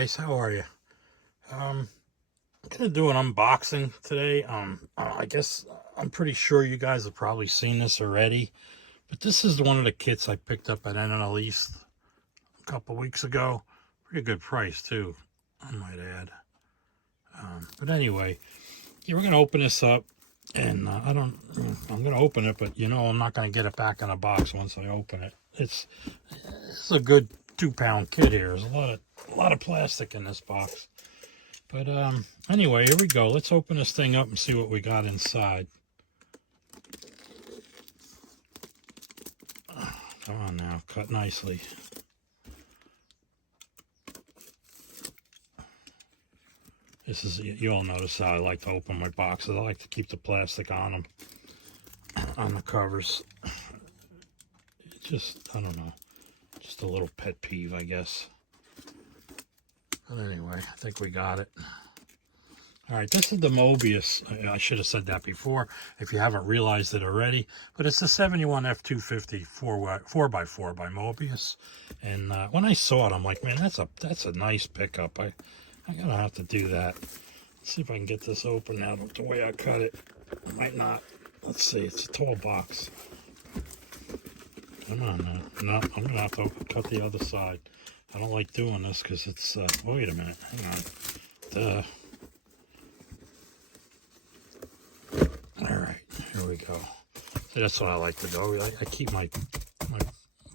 guys, how are you? I'm gonna do an unboxing today. I guess I'm pretty sure you guys have probably seen this already, but this is one of the kits I picked up at NL East a couple weeks ago. Pretty good price too, I might add. But anyway, yeah, we're gonna open this up, and I'm gonna open it, but I'm not gonna get it back in a box once I open it. It's a good 2-pound kit here. There's a lot of plastic in this box. But anyway, here we go. Let's open this thing up and see what we got inside. Come on now, cut nicely. This is, you all notice how I like to open my boxes. I like to keep the plastic on them, on the covers. Just, I don't know, just a little pet peeve, I guess. But anyway, I think we got it. All right, this is the Moebius. I should have said that before if you haven't realized it already. But it's the 71 F250 4x4 by Moebius. And when I saw it, I'm like, man, that's a nice pickup. I'm gonna have to do that. Let's see if I can get this open now. The way I cut it, I might not. Let's see. It's a tall box. Come on now. No, I'm gonna have to cut the other side. I don't like doing this because it's. Wait a minute. Hang on. Duh. All right, here we go. So that's what I like to do. I keep my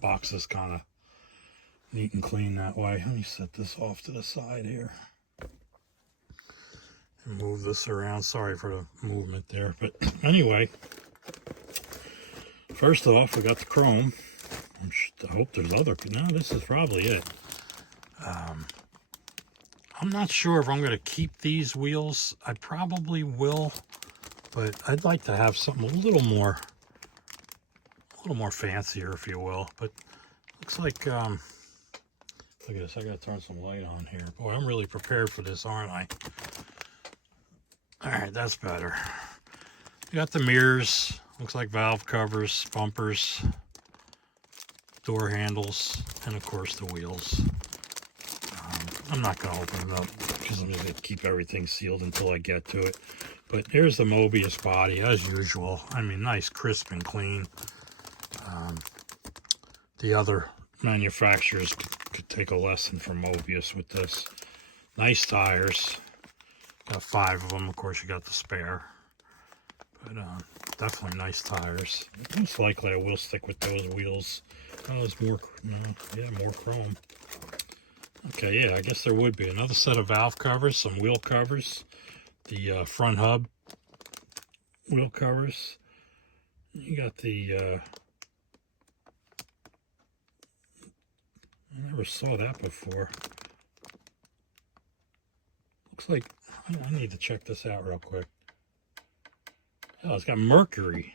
boxes kind of neat and clean that way. Let me set this off to the side here and move this around. Sorry for the movement there, but anyway, first off, we got the chrome. I hope there's other. No, this is probably it. I'm not sure if I'm going to keep these wheels. I probably will. But I'd like to have something a little more fancier, if you will. But looks like, look at this. I got to turn some light on here. Boy, I'm really prepared for this, aren't I? All right, that's better. You got the mirrors. Looks like valve covers, bumpers, door handles, and of course the wheels. I'm not going to open it up because I'm going to keep everything sealed until I get to it. But here's the Moebius body, as usual. I mean, nice, crisp, and clean. The other manufacturers could take a lesson from Moebius with this. Nice tires. Got 5 of them. Of course, you got the spare. But definitely nice tires. Most likely I will stick with those wheels. Oh, there's more, no, yeah, more chrome. Okay, yeah, I guess there would be. Another set of valve covers, some wheel covers. The front hub wheel covers. You got the I never saw that before. Looks like I need to check this out real quick. Oh, it's got Mercury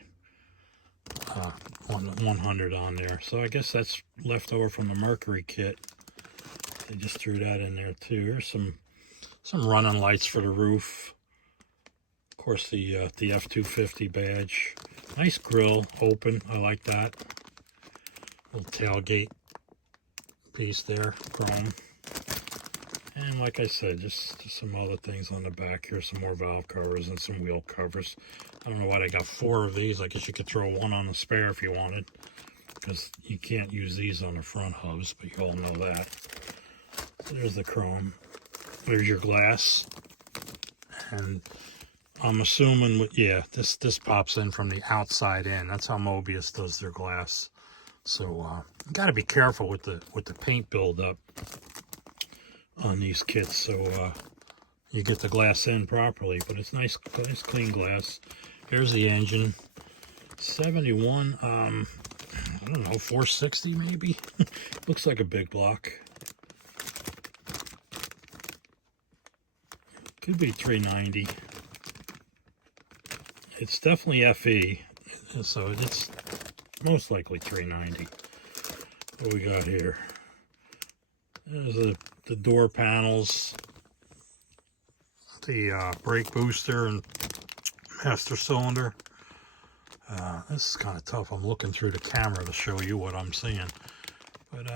100 on there, so I guess that's left over from the Mercury kit. They just threw that in there too. Here's some running lights for the roof. Of course, the F250 badge. Nice grill, open. I like that. Little tailgate piece there, chrome. And like I said, just some other things on the back here. Some more valve covers and some wheel covers. I don't know why they got 4 of these. I guess you could throw one on the spare if you wanted, because you can't use these on the front hubs, but you all know that. So there's the chrome. There's your glass. And I'm assuming, yeah, this pops in from the outside in. That's how Moebius does their glass. So you got to be careful with the paint buildup on these kits, so you get the glass in properly. But it's nice clean glass. Here's the engine, 71. I don't know, 460 maybe. Looks like a big block. Could be 390. It's definitely FE, so it's most likely 390. What we got here? There's the door panels, the brake booster and master cylinder. This is kind of tough. I'm looking through the camera to show you what I'm seeing. But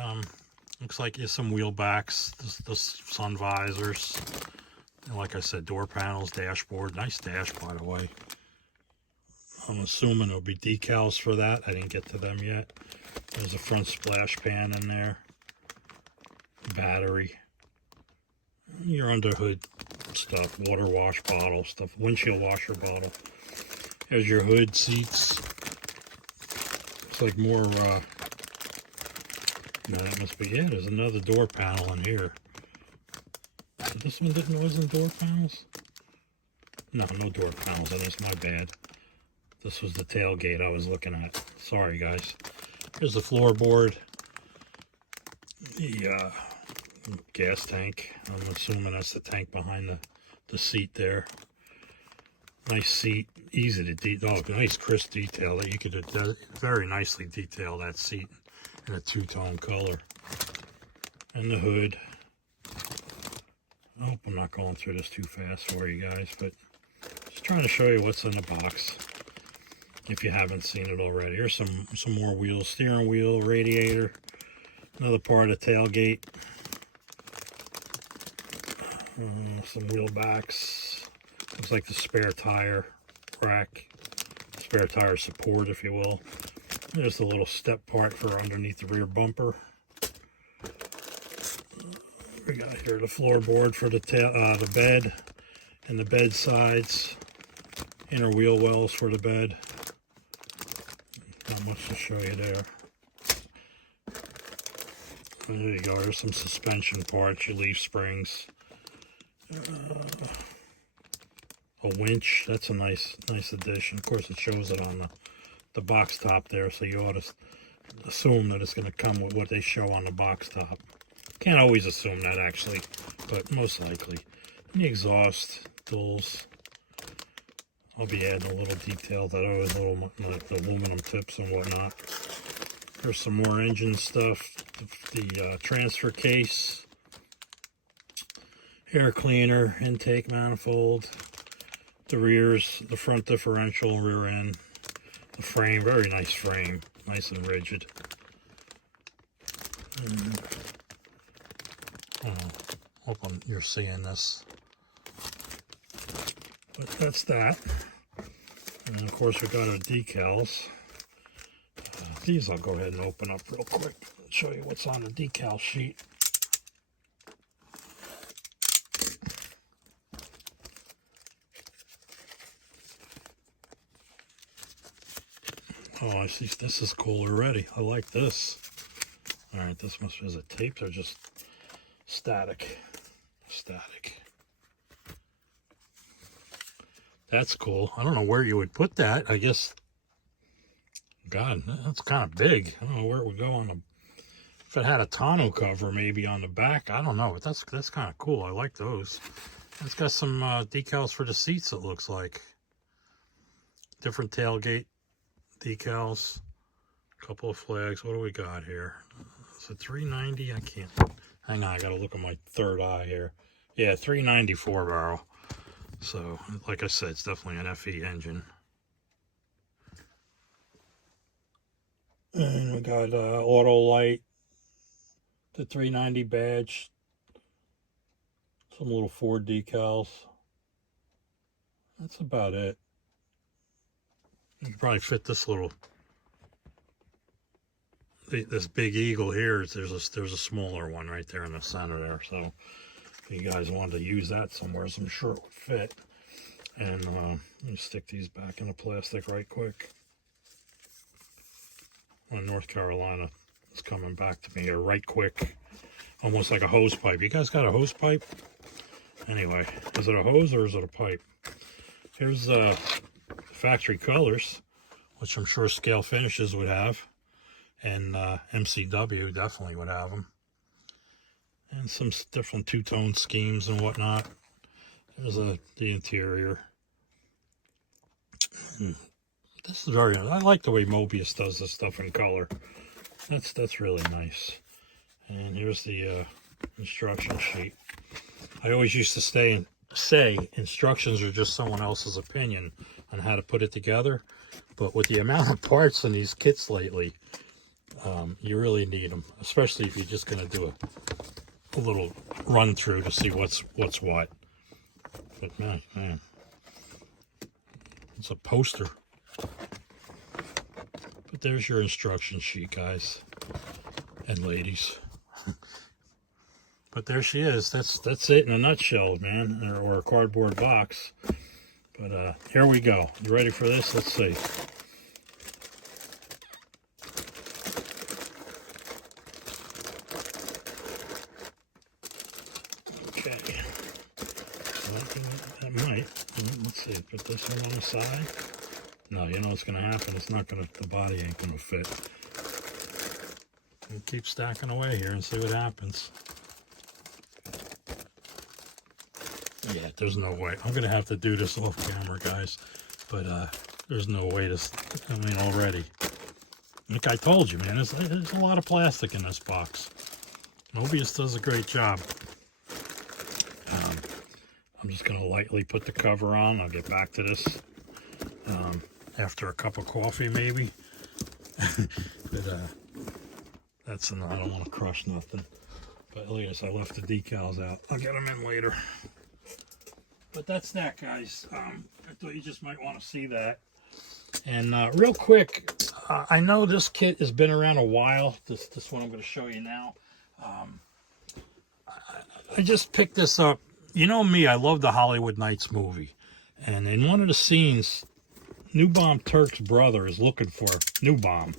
Looks like there's some wheel backs, the sun visors. And like I said, door panels, dashboard. Nice dash, by the way. I'm assuming there'll be decals for that. I didn't get to them yet. There's a front splash pan in there. Battery. Your underhood stuff. Water wash bottle stuff. Windshield washer bottle. There's your hood seats. Looks like more, no, that must be it. There's another door panel in here. So this one wasn't door panels? No, no door panels. That is my bad. This was the tailgate I was looking at. Sorry, guys. Here's the floorboard. The gas tank. I'm assuming that's the tank behind the seat there. Nice seat. Easy to detail. Oh, nice crisp detail. That you could very nicely detail that seat in a two-tone color. And the hood. I hope I'm not going through this too fast for you guys, but just trying to show you what's in the box. If you haven't seen it already. Here's some more wheels. Steering wheel, radiator. Another part of the tailgate. Some wheel backs. Looks like the spare tire rack. Spare tire support, if you will. There's the little step part for underneath the rear bumper. We got here the floorboard for the bed and the bed sides. Inner wheel wells for the bed. Not much to show you there. There you go. There's some suspension parts, your leaf springs. A winch. That's a nice addition. Of course, it shows it on the box top there, so you ought to assume that it's going to come with what they show on the box top. Can't always assume that, actually, but most likely. And the exhaust tools. I'll be adding a little detail that I was the aluminum tips and whatnot. There's some more engine stuff. The transfer case, air cleaner, intake manifold, the rears, the front differential, rear end, the frame, very nice frame, nice and rigid. Hope you're seeing this. But that's that. And then of course we got our decals. These I'll go ahead and open up real quick and show you what's on the decal sheet. Oh, I see. This is cool already. I like this. All right, this is it taped or just static? Static. That's cool. I don't know where you would put that. I guess, God, that's kind of big. I don't know where it would go on the, if it had a tonneau cover maybe on the back. I don't know, but that's kind of cool. I like those. It's got some decals for the seats, it looks like. Different tailgate decals. A couple of flags. What do we got here? Is it 390? I can't. Hang on, I got to look at my third eye here. Yeah, 394 barrel. So, like I said, it's definitely an FE engine. And we got auto light, the 390 badge, some little Ford decals. That's about it. You could probably fit this little, this big eagle here. There's a smaller one right there in the center there. So if you guys wanted to use that somewhere, so I'm sure it would fit. And let me stick these back in the plastic right quick. North Carolina is coming back to me here right quick. Almost like a hose pipe. You guys got a hose pipe? Anyway, is it a hose or is it a pipe? Here's factory colors, which I'm sure Scalefinishes would have. And MCW definitely would have them. And some different two-tone schemes and whatnot. There's the interior. And this is very, I like the way Moebius does this stuff in color. That's really nice. And here's the instruction sheet. I always used to say instructions are just someone else's opinion on how to put it together. But with the amount of parts in these kits lately, You really need them, especially if you're just going to do a little run through to see what's what. But man, it's a poster. But there's your instruction sheet, guys and ladies. But there she is. That's it in a nutshell, man, or a cardboard box. But here we go. You ready for this? Let's see. Okay. That might. Let's see. Put this one on the side. No, you know what's going to happen. It's not going to. The body ain't going to fit. We'll keep stacking away here and see what happens. Yeah, there's no way. I'm going to have to do this off camera, guys. But there's no way to... I mean, already. Like I told you, man, there's a lot of plastic in this box. Moebius does a great job. I'm just going to lightly put the cover on. I'll get back to this after a cup of coffee, maybe. But that's enough. I don't want to crush nothing. But look at this. I left the decals out. I'll get them in later. But that's that, guys. I thought you just might want to see that. And real quick, I know this kit has been around a while. This one I'm going to show you now. I just picked this up. You know me, I love the Hollywood Nights movie. And in one of the scenes, Newbomb Turk's brother is looking for Newbomb.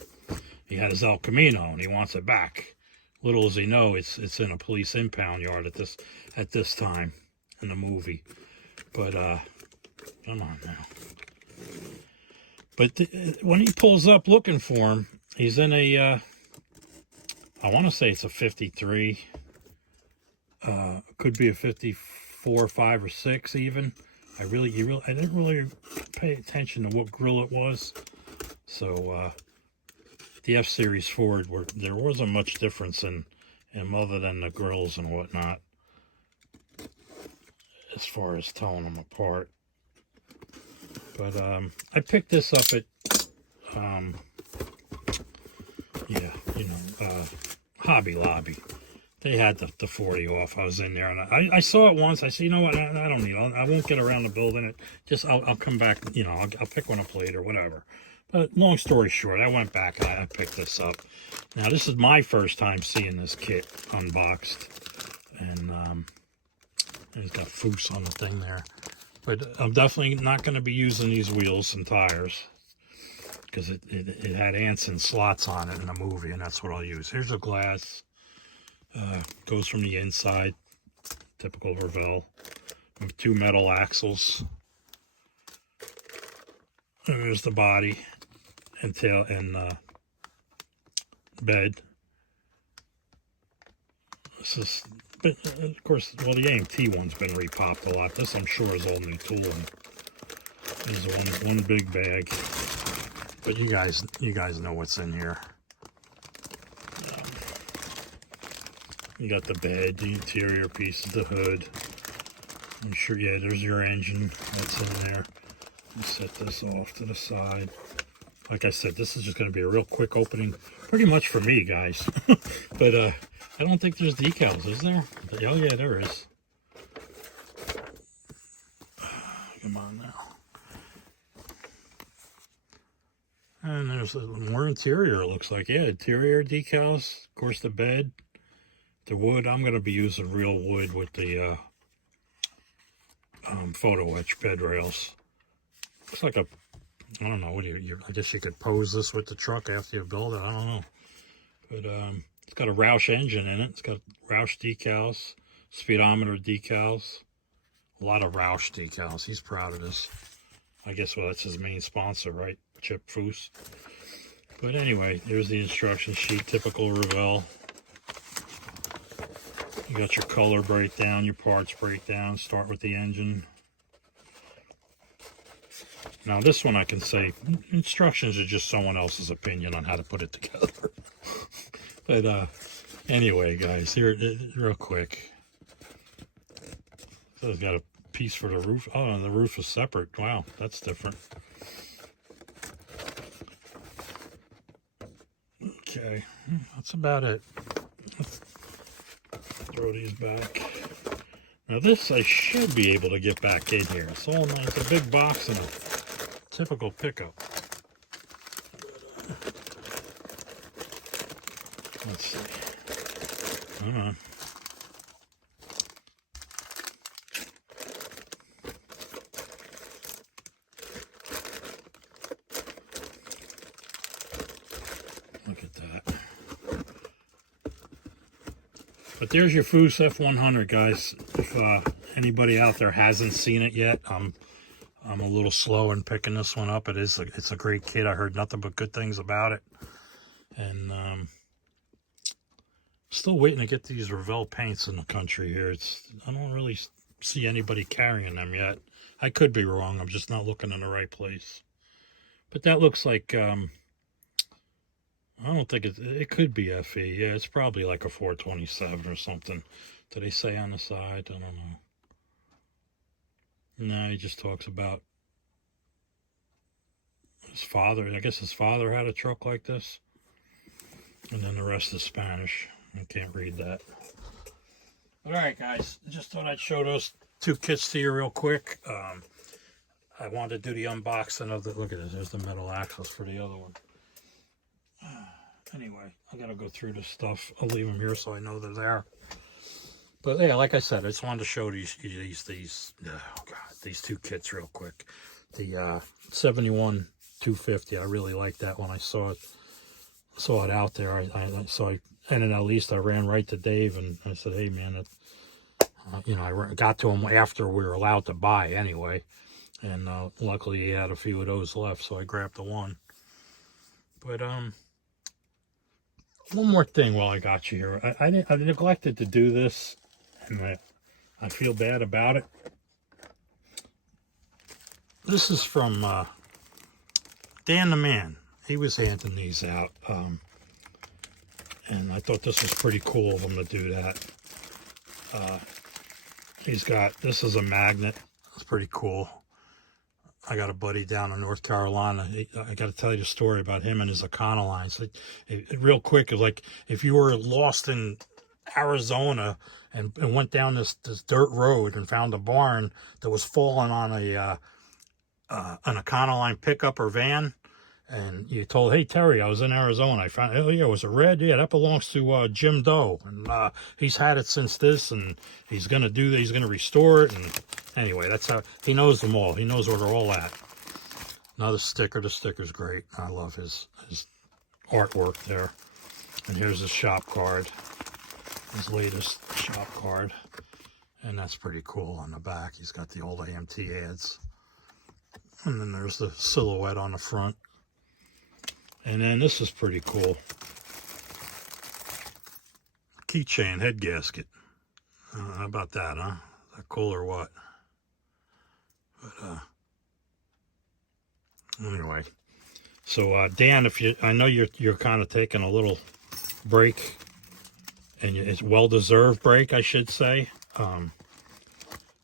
He had his El Camino and he wants it back. Little does he know, it's in a police impound yard at this time in the movie. But come on now. But when he pulls up looking for him, he's in a I want to say it's a 53. Could be a 54, 5, or 6 even. I didn't really pay attention to what grill it was. So the F-Series Ford, there wasn't much difference in other than the grills and whatnot, as far as telling them apart. But I picked this up at Hobby Lobby. They had the 40 off. I was in there and I saw it once. I said, you know what, I don't need it. I won't get around to building it. Just I'll come back, I'll pick one up later, whatever. But long story short, I went back and I picked this up. Now this is my first time seeing this kit unboxed. And it's got Foose on the thing there. But I'm definitely not going to be using these wheels and tires, because it had ants and slots on it in the movie, and that's what I'll use. Here's a glass. Goes from the inside, typical Revell, with 2 metal axles. And there's the body and tail and bed. This is, but of course, well, the AMT one's been repopped a lot. This, I'm sure, is all new tooling. There's one big bag, but you guys know what's in here. You got the bed, the interior pieces, the hood. I'm sure, yeah, there's your engine that's in there. I'll set this off to the side. Like I said, this is just going to be a real quick opening, pretty much for me, guys. But I don't think there's decals, is there? But, oh, yeah, there is. Come on now. And there's more interior, it looks like. Yeah, interior decals. Of course, the bed. The wood, I'm going to be using real wood with the photo etch bed rails. Looks like I don't know, I guess you could pose this with the truck after you build it, I don't know. But it's got a Roush engine in it. It's got Roush decals, speedometer decals. A lot of Roush decals. He's proud of this. I guess, well, that's his main sponsor, right? Chip Foose. But anyway, here's the instruction sheet, typical Revell. You got your color breakdown, your parts breakdown. Start with the engine. Now this one I can say, instructions are just someone else's opinion on how to put it together. But anyway, guys, here, real quick. So it's got a piece for the roof. Oh, and the roof is separate. Wow, that's different. Okay. Okay, that's about it. Let's throw these back. Now this I should be able to get back in here. It's all nice. It's a big box and a typical pickup. Let's see. Come on. Look at that. But there's your Foose F-100, guys. If anybody out there hasn't seen it yet, I'm a little slow in picking this one up. It's a great kit. I heard nothing but good things about it, and still waiting to get these Revell paints in the country here. I don't really see anybody carrying them yet. I could be wrong. I'm just not looking in the right place. But that looks like I don't think it could be FE. Yeah, it's probably like a 427 or something. Did they say on the side? I don't know. No, he just talks about his father. I guess his father had a truck like this. And then the rest is Spanish. I can't read that. All right, guys. Just thought I'd show those two kits to you real quick. I wanted to do the unboxing of the... Look at this. There's the metal axles for the other one. Anyway, I gotta go through this stuff. I'll leave them here so I know they're there. But yeah, like I said, I just wanted to show these oh god, these two kits real quick. The 71 250. I really liked that when I saw it out there. And then at least I ran right to Dave and I said, hey man, you know, I got to him after we were allowed to buy anyway. And luckily he had a few of those left, so I grabbed the one. But one more thing while I got you here. I neglected to do this, and I feel bad about it. This is from Dan the Man. He was handing these out, and I thought this was pretty cool of him to do that. This is a magnet. It's pretty cool. I got a buddy down in North Carolina. I got to tell you the story about him and his Econolines. Real quick, it's like if you were lost in Arizona and went down this dirt road and found a barn that was falling on an Econoline pickup or van, and you told, hey, Terry, I was in Arizona. I found, oh, yeah, was it red? Yeah, that belongs to Jim Doe. And he's had it since this, and he's going to do that. He's going to restore it. And anyway, that's how he knows them all. He knows where they're all at. Another sticker. The sticker's great. I love his artwork there. And here's his shop card, his latest shop card. And that's pretty cool on the back. He's got the old AMT ads. And then there's the silhouette on the front. And then this is pretty cool. Keychain head gasket. How about that, huh? Is that cool or what? But anyway. So Dan, I know you're kind of taking a little break, and it's well-deserved break, I should say.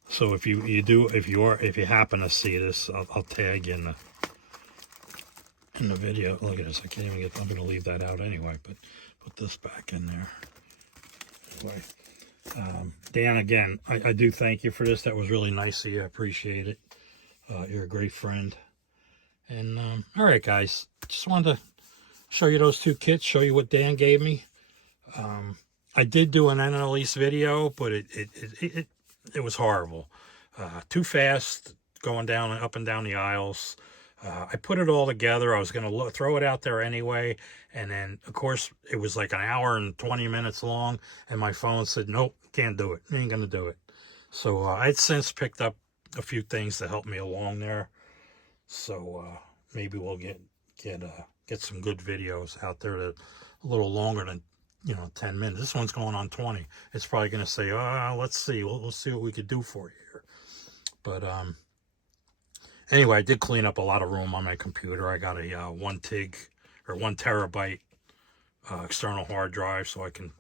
So if you happen to see this, I'll tag you in the video. Look at this. I can't even get. I'm going to leave that out anyway. But put this back in there. Anyway, Dan, again, I do thank you for this. That was really nice of you. I appreciate it. You're a great friend. And all right, guys, just wanted to show you those two kits. Show you what Dan gave me. I did do an Annalise video, but it was horrible. Too fast going up and down the aisles. I put it all together. I was going to throw it out there anyway. And then, of course, it was like an hour and 20 minutes long. And my phone said, nope, can't do it. You ain't going to do it. So I'd since picked up a few things to help me along there. So maybe we'll get some good videos out there that a little longer than, 10 minutes. This one's going on 20. It's probably going to say, let's see. We'll see what we could do for you here. But anyway, I did clean up a lot of room on my computer. I got a 1 terabyte external hard drive, so I can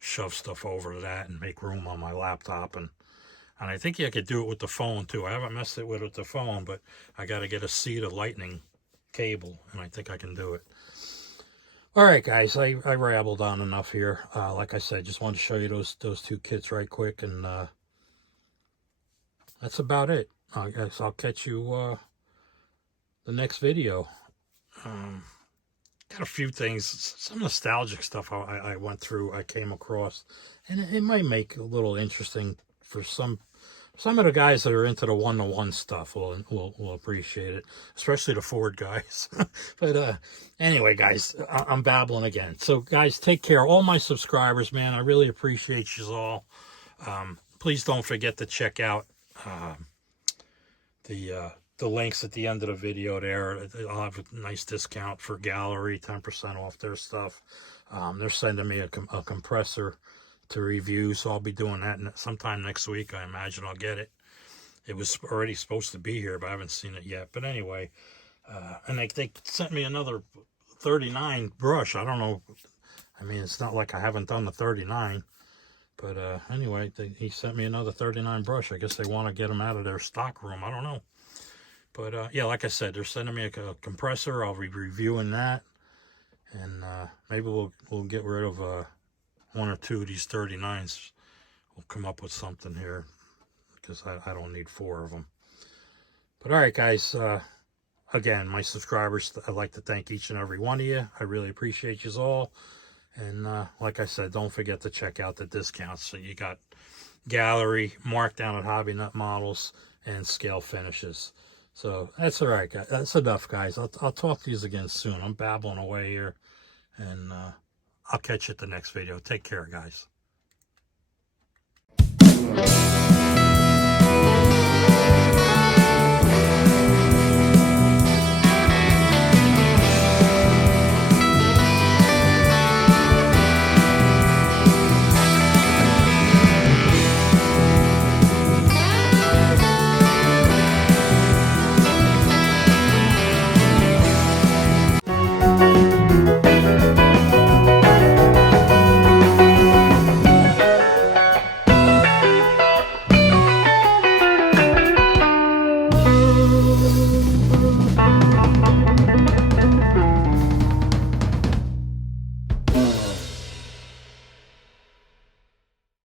shove stuff over to that and make room on my laptop. And I think I could do it with the phone too. I haven't messed it with the phone, but I got to get a C to lightning cable, and I think I can do it. All right, guys, I rabbled on enough here. Like I said, just wanted to show you those two kits right quick, and that's about it. I guess I'll catch you the next video. Got a few things, some nostalgic stuff I went through, I came across, and it might make a little interesting for some of the guys that are into the one-to-one stuff will appreciate it, especially the Ford guys. But anyway, guys, I'm babbling again. So, guys, take care. All my subscribers, man, I really appreciate you all. Please don't forget to check out the links at the end of the video there. I'll have a nice discount for Gaahleri, 10% off their stuff. They're sending me a compressor to review, so I'll be doing that sometime next week. I imagine I'll get it. It was already supposed to be here, but I haven't seen it yet. But anyway, and they sent me another 39 brush. I don't know. I mean, it's not like I haven't done the 39. But anyway, he sent me another 39 brush. I guess they want to get them out of their stock room. I don't know. But yeah, like I said, they're sending me a compressor. I'll be reviewing that. And maybe we'll get rid of one or two of these 39s. We'll come up with something here, because I don't need 4 of them. But all right, guys. Again, my subscribers, I'd like to thank each and every one of you. I really appreciate you all. And like I said, don't forget to check out the discounts. So you got Gaahleri, Markdown at Hobbynutmodels, and Scalefinishes. So that's all right, guys. That's enough, guys. I'll talk to you again soon. I'm babbling away here, and I'll catch you at the next video. Take care, guys. Bye.